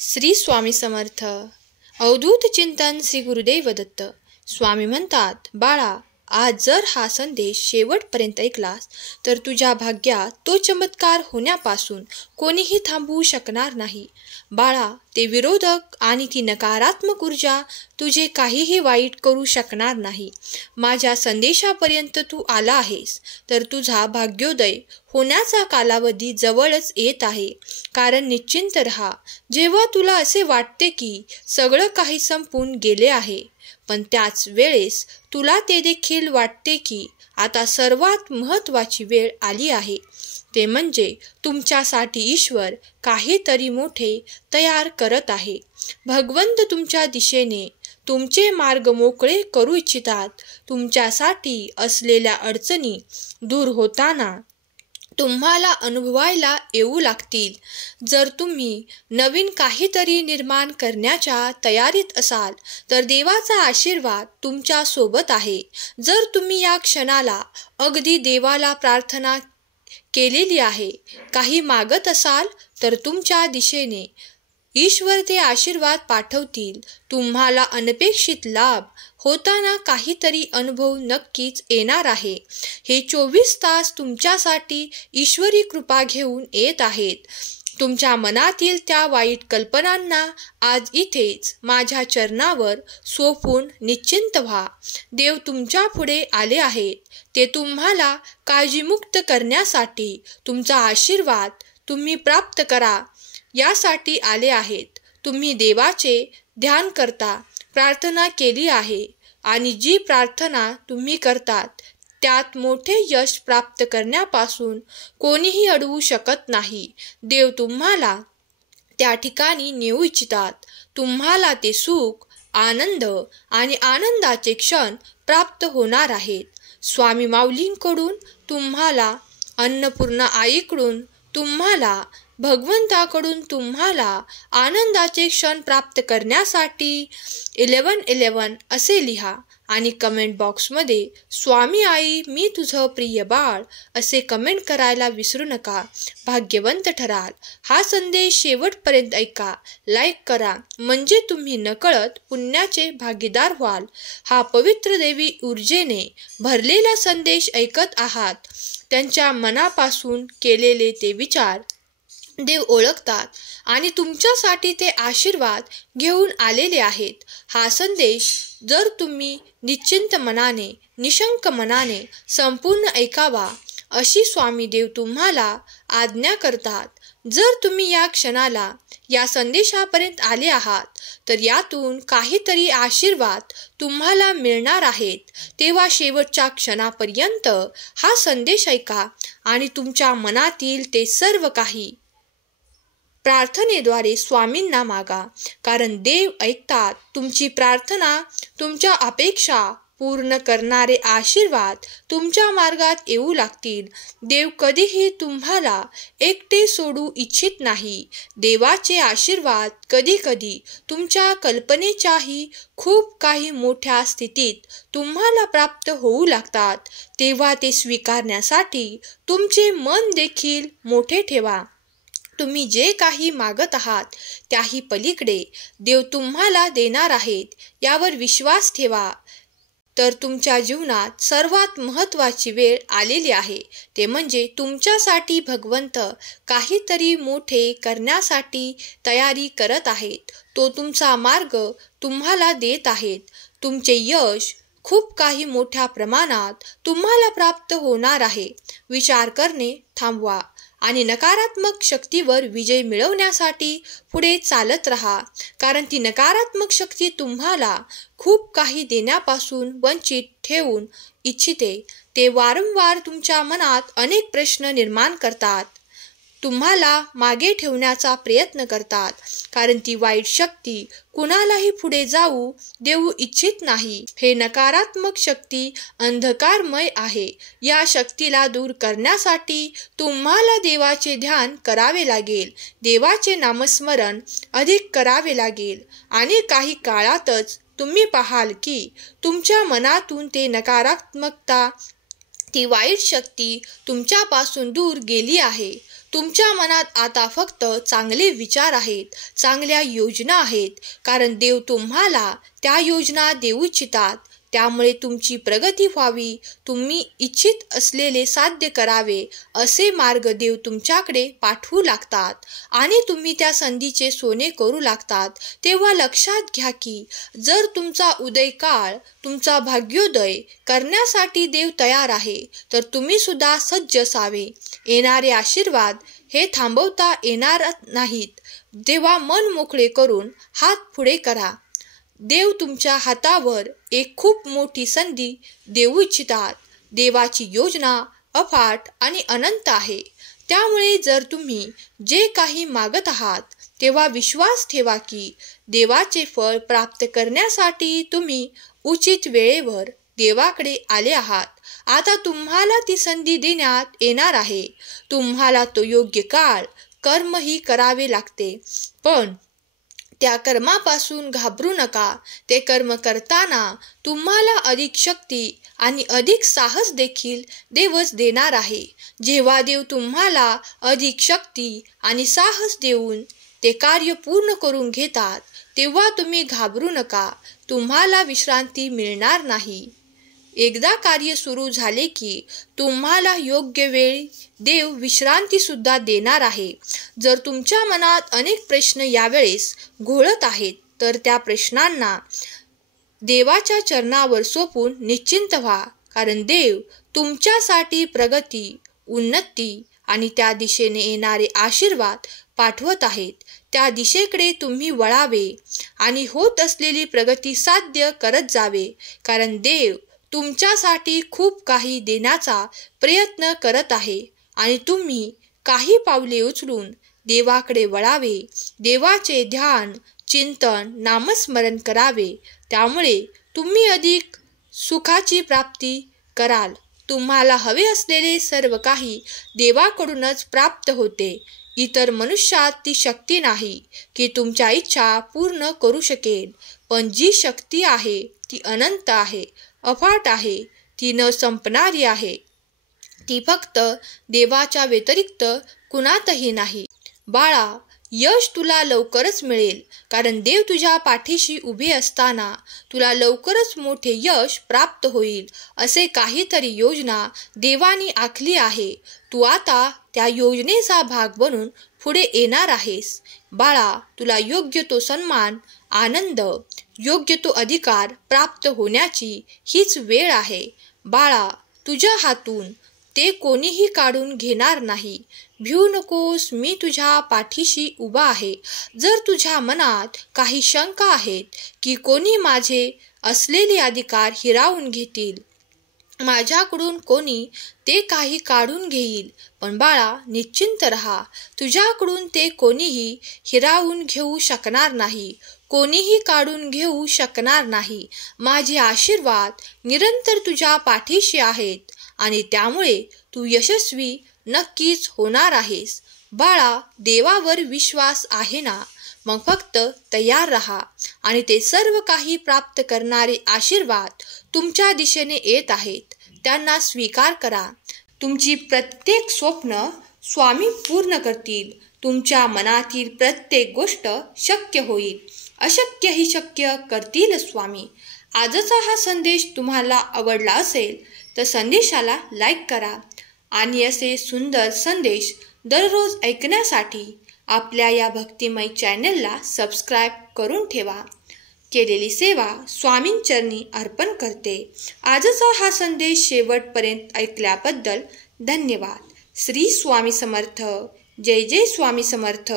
श्री स्वामी समर्थ. अवधूत चिंतन श्री गुरुदेव दत्त. स्वामी म्हणतात, बाळा, आज जर हा संदेश शेवटपर्यंत ऐकलास तर तुझ्या भाग्यात तो चमत्कार होण्यापासून कोणीही थांबवू शकणार नाही. बाळा, ते विरोधक आणि ती नकारात्मक ऊर्जा तुझे काहीही वाईट करू शकणार नाही. माझ्या संदेशापर्यंत तू आला आहेस तर तुझा भाग्योदय होण्याचा कालावधी जवळच येत आहे. कारण निश्चिंत रहा, जेव्हा तुला असे वाटते की सगळं काही संपून गेले आहे, पण त्याच वेळेस तुला ते देखील वाटते की आता सर्वात महत्त्वाची वेळ आली आहे. ते म्हणजे तुमच्यासाठी ईश्वर काहीतरी मोठे तयार करत आहे. भगवंत तुमच्या दिशेने तुमचे मार्ग मोकळे करू इच्छितात. तुमच्यासाठी असलेल्या अडचणी दूर होताना तुम्हाला अनुभवायला येऊ लागतील. जर तुम्ही नवीन काहीतरी निर्माण करण्याच्या तयारीत असाल तर देवाचा आशीर्वाद तुमच्या सोबत आहे. जर तुम्ही या क्षणाला अगदी देवाला प्रार्थना केलेली आहे, काही मागत असाल तर तुमच्या दिशेने ईश्वर ते आशीर्वाद पाठवतील. तुम्हाला अनपेक्षित लाभ होताना काहीतरी अनुभव नक्कीच येणार आहे. हे 24 तास तुमच्यासाठी ईश्वरी कृपा घेऊन येत आहेत. तुमच्या मनातील त्या वाईट कल्पनांना आज इथेच माझ्या चरणावर सोपून निश्चिंत व्हा. देव तुमच्या पुढे आले आहेत. ते तुम्हाला काळजीमुक्त करण्यासाठी, तुमचा आशीर्वाद तुम्ही प्राप्त करा यासाठी आले आहेत. तुम्ही देवाचे ध्यान करता, प्रार्थना केली आहे आणि जी प्रार्थना तुम्ही करतात त्यात मोठे यश प्राप्त करण्यापासून कोणीही अडवू शकत नाही. देव तुम्हाला त्या ठिकाणी नेऊ इच्छितात. तुम्हाला ते सुख, आनंद आणि आनंदाचे क्षण प्राप्त होणार आहेत. स्वामी माऊलींकडून तुम्हाला, अन्नपूर्णा आईकडून तुम्हाला, भगवंताकडून तुम्हाला आनंदाचे क्षण प्राप्त करण्यासाठी 1111 असे लिहा आणि कमेंट बॉक्समध्ये स्वामी आई मी तुझं प्रिय बाळ असे कमेंट करायला विसरू नका. भाग्यवंत ठराल. हा संदेश शेवटपर्यंत ऐका, लाईक करा, म्हणजे तुम्ही नकळत पुण्याचे भागीदार व्हाल. हा पवित्र देवी ऊर्जेने भरलेला संदेश ऐकत आहात. त्यांच्या मनापासून केलेले ते विचार देव ओळखतात आणि तुमच्यासाठी ते आशीर्वाद घेऊन आलेले आहेत. हा संदेश जर तुम्ही निश्चिंत मनाने, निशंक मनाने संपूर्ण ऐकावा अशी स्वामी देव तुम्हाला आज्ञा करतात. जर तुम्ही या क्षणाला या संदेशापर्यंत आले आहात तर यातून काहीतरी आशीर्वाद तुम्हाला मिळणार आहेत. तेव्हा शेवटच्या क्षणापर्यंत हा संदेश ऐका आणि तुमच्या मनातील ते सर्व काही प्रार्थनेद्वारे स्वामींना मागा. कारण देव ऐकतात तुमची प्रार्थना. तुमच्या अपेक्षा पूर्ण करणारे आशीर्वाद तुमच्या मार्गात येऊ लागतील. देव कधीही तुम्हाला एकटे सोडू इच्छित नाही. देवाचे आशीर्वाद कधीकधी तुमच्या कल्पनेच्याही खूप काही मोठ्या स्थितीत तुम्हाला प्राप्त होऊ लागतात. तेव्हा ते स्वीकारण्यासाठी तुमचे मन देखील मोठे ठेवा. तुम्ही जे काही मागत आहात त्याही पलीकडे देव तुम्हाला देणार आहेत यावर विश्वास ठेवा. तर तुमच्या जीवनात सर्वात महत्त्वाची वेळ आलेली आहे. ते म्हणजे तुमच्यासाठी भगवंत काहीतरी मोठे करण्यासाठी तयारी करत आहेत. तो तुमचा मार्ग तुम्हाला देत आहेत. तुमचे यश खूप काही मोठ्या प्रमाणात तुम्हाला प्राप्त होणार आहे. विचार करणे थांबवा आणि नकारात्मक शक्तीवर विजय मिळवण्यासाठी पुढे चालत राहा. कारण ती नकारात्मक शक्ती तुम्हाला खूप काही देण्यापासून वंचित ठेवून इच्छिते. ते वारंवार तुमच्या मनात अनेक प्रश्न निर्माण करतात, तुम्हाला मागे ठेवण्याचा प्रयत्न करतात. कारण ती वाईट शक्ती कुणालाही पुढे जाऊ देऊ इच्छित नाही. हे नकारात्मक शक्ती अंधकारमय आहे. या शक्तीला दूर करण्यासाठी तुम्हाला देवाचे ध्यान करावे लागेल, देवाचे नामस्मरण अधिक करावे लागेल आणि काही काळातच तुम्ही पाहाल की तुमच्या मनातून ते नकारात्मकता, ती वाईट शक्ती तुमच्यापासून दूर गेली आहे. तुमच्या मनात आता फक्त चांगले विचार आहेत, चांगल्या योजना आहेत, कारण देव तुम्हाला त्या योजना देऊ इच्छितात. त्यामुळे तुमची प्रगती व्हावी, तुम्ही इच्छित असलेले साध्य करावे असे मार्ग देव तुमच्याकडे पाठवू लागतात आणि तुम्ही त्या संधीचे सोने करू लागतात. तेव्हा लक्षात घ्या की जर तुमचा उदयकाळ, तुमचा भाग्योदय करण्यासाठी देव तयार आहे, तर तुम्ही सुद्धा सज्ज असावे. येणारे आशीर्वाद हे थांबवता येणार नाहीत. तेव्हा मन मोकळे करून हात पुढे करा. देव तुमच्या हातावर एक खूप मोठी संधी देऊ इच्छितात. देवाची योजना अफाट आणि अनंत आहे. त्यामुळे जर तुम्ही जे काही मागत आहात तेव्हा विश्वास ठेवा की देवाचे फळ प्राप्त करण्यासाठी तुम्ही उचित वेळेवर देवाकडे आले आहात. आता तुम्हाला ती संधी देण्यात येणार आहे. तुम्हाला तो योग्य काळ कर्मही करावे लागते, पण त्या कर्मापासून घाबरू नका. ते कर्म करताना तुम्हाला अधिक शक्ती आणि अधिक साहस देखील देवच देणार आहे. जेव्हा देव तुम्हाला अधिक शक्ती आणि साहस देऊन ते कार्य पूर्ण करून घेतात, तेव्हा तुम्ही घाबरू नका. तुम्हाला विश्रांती मिळणार नाही. एकदा कार्य सुरू झाले की तुम्हाला योग्य वेळी देव विश्रांती सुद्धा देणार आहे. जर तुमच्या मनात अनेक प्रश्न यावेळेस घोळत आहेत, तर त्या प्रश्नांना देवाच्या चरणावर सोपून निश्चिंत व्हा, कारण देव तुमच्यासाठी प्रगती, उन्नती आणि त्या दिशेने येणारे आशीर्वाद पाठवत आहेत. त्या दिशेकडे तुम्ही वळावे आणि होत असलेली प्रगती साध्य करत जावे, कारण देव तुमच्यासाठी खूप काही देण्याचा प्रयत्न करत आहे आणि तुम्ही काही पावले उचलून देवाकडे वळावे. देवाचे ध्यान, चिंतन, नामस्मरण करावे. त्यामुळे तुम्ही अधिक सुखाची प्राप्ती कराल. तुम्हाला हवे असलेले सर्व काही देवाकडूनच प्राप्त होते. इतर मनुष्यात ती शक्ती नाही की तुमच्या इच्छा पूर्ण करू शकेल, पण जी शक्ती आहे ती अनंत आहे, अफाट आहे, ती न संपणारी आहे. ती फक्त देवाच्या व्यतिरिक्त कुणातही नाही. बाळा, यश तुला लवकरच मिळेल, कारण देव तुझ्या पाठीशी उभे असताना तुला लवकरच मोठे यश प्राप्त होईल. असे काहीतरी योजना देवाने आखली आहे. तू आता त्या योजनेचा भाग बनून पुढे येणार आहेस. बाळा, तुला योग्य तो सन्मान, आनंद, योग्य तो अधिकार प्राप्त होण्याची हीच वेळ आहे. बाळा, तुझ्या हातून ते कोणीही काढून घेणार नाही. भिऊ नकोस, मी तुझ्या पाठीशी उभा आहे. जर तुझ्या मनात काही शंका आहेत की कोणी माझे असलेले अधिकार हिरावून घेतील, माझ्याकडून कोणी ते काही काढून घेईल, पण बाळा निश्चिंत रहा, तुझ्याकडून ते कोणीही हिरावून घेऊ शकणार नाही, कोणीही काढून घेऊ शकणार नाही. माझे आशीर्वाद निरंतर तुझ्या पाठीशी आहेत आणि त्यामुळे तू यशस्वी नक्कीच होणार आहेस. बाळा, देवावर विश्वास आहे ना? मग फक्त तयार रहा आणि ते सर्व काही प्राप्त करणारे आशीर्वाद तुमच्या दिशेने येत आहेत. त्यांना स्वीकार करा. तुमची प्रत्येक स्वप्न स्वामी पूर्ण करतील. तुमच्या मनातील प्रत्येक गोष्ट शक्य होईल. अशक्य ही शक्य करतील स्वामी. आजचा हा संदेश तुम्हाला आवडला असेल तर संदेशाला लाईक करा आणि असे सुंदर संदेश दररोज ऐकण्यासाठी आपल्या या भक्तिमय चॅनलला सबस्क्राईब करून ठेवा. केलेली सेवा स्वामींचरणी अर्पण करते. आजचा हा संदेश शेवटपर्यंत ऐकल्याबद्दल धन्यवाद. श्री स्वामी समर्थ. जय जय स्वामी समर्थ.